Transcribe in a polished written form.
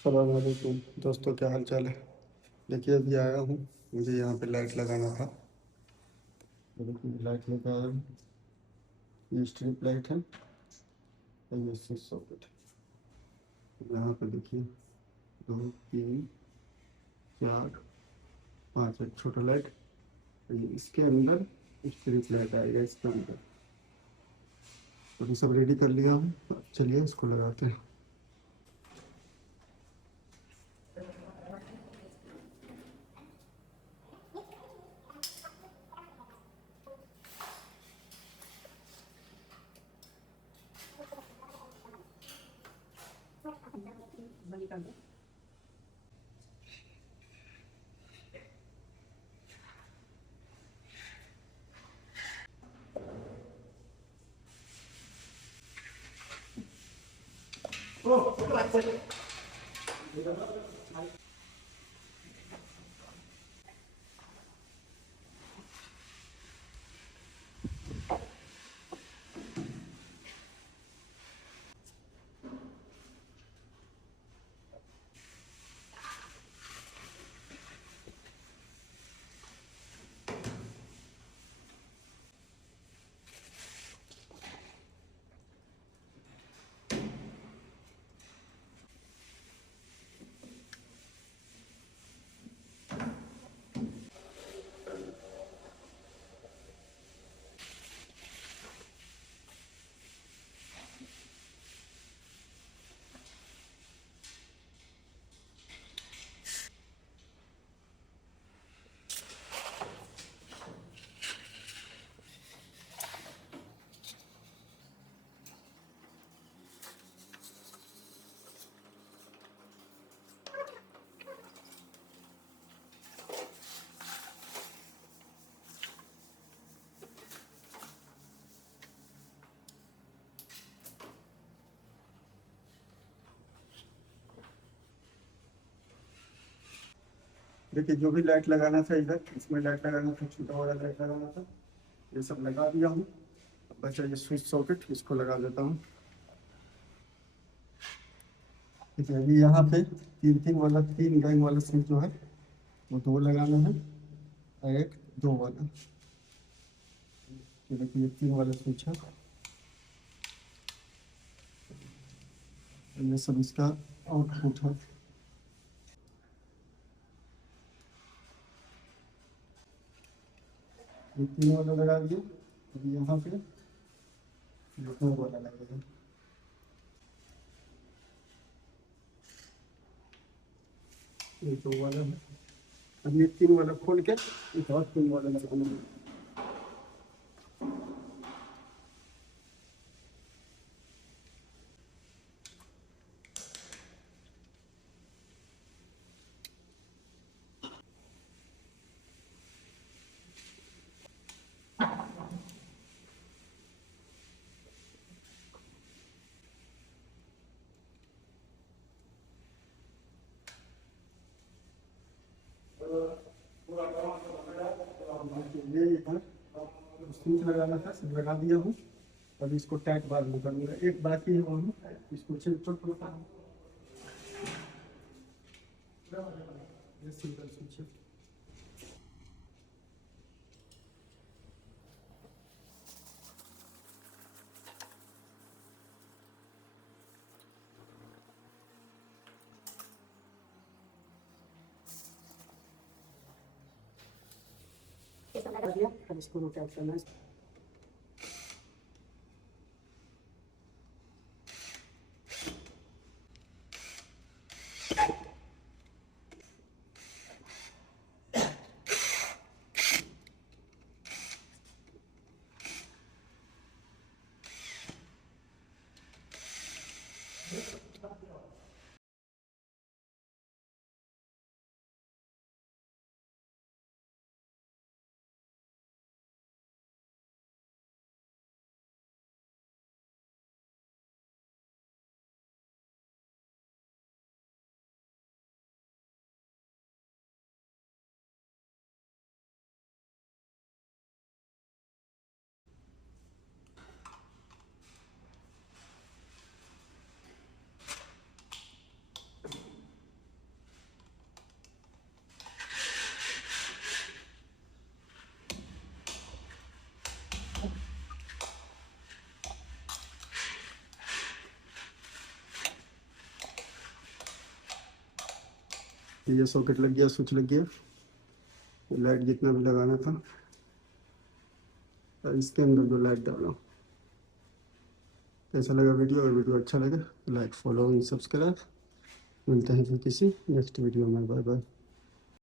अस्सलाम वालेकुम दोस्तों, क्या हाल चाल है। देखिए अभी आया हूँ, मुझे यहाँ पे लाइट लगाना था। तो देखिए लाइट लेकर आया हूँ। ये स्ट्रिप लाइट है और ये स्विच सॉकेट है। यहाँ पे देखिए 2 3 4 5 एक छोटा लाइट। ये इसके अंदर स्ट्रिप लाइट आएगा इसके अंदर। अभी सब रेडी कर लिया हूँ, अब चलिए इसको लगाते हैं। देखिए जो भी लाइट लगाना था, इधर इसमें लाइट लगाना था, छोटा वाला लाइट लगाना था, ये सब लगा दिया हूँ। अब बचा ये स्विच सॉकेट, इसको लगा देता हूँ। ठीक है, अभी यहाँ पे तीन तीन वाला, तीन गैंग वाला स्विच जो है वो दो लगाना है और एक दो वाला। ये देखिए तीन वाला स्विच है, ये सब इसका आउटपुट है। ये तीन वाला लगा दिए, अभी यहाँ पे ये दो वाला लगेगा। ये दो वाला है, अब ये तीन वाला खोल के एक और तीन वाला लगाना है। ये था स्विच लगाना था, सब लगा दिया हूँ। अभी इसको टैग बाद में करूँगा, एक बाकी है वहाँ, इसको छोटा ये सिंगल स्विच है। अब इसको रोटेट करना है। ये सॉकेट लग गया, स्विच लग गया, लाइट जितना भी लगाना था। और इसके अंदर जो लाइट डाला। कैसा लगा वीडियो? अगर वीडियो अच्छा लगे तो लाइक, फॉलो एंड सब्सक्राइब। मिलते हैं फिर किसी नेक्स्ट वीडियो में। Bye bye.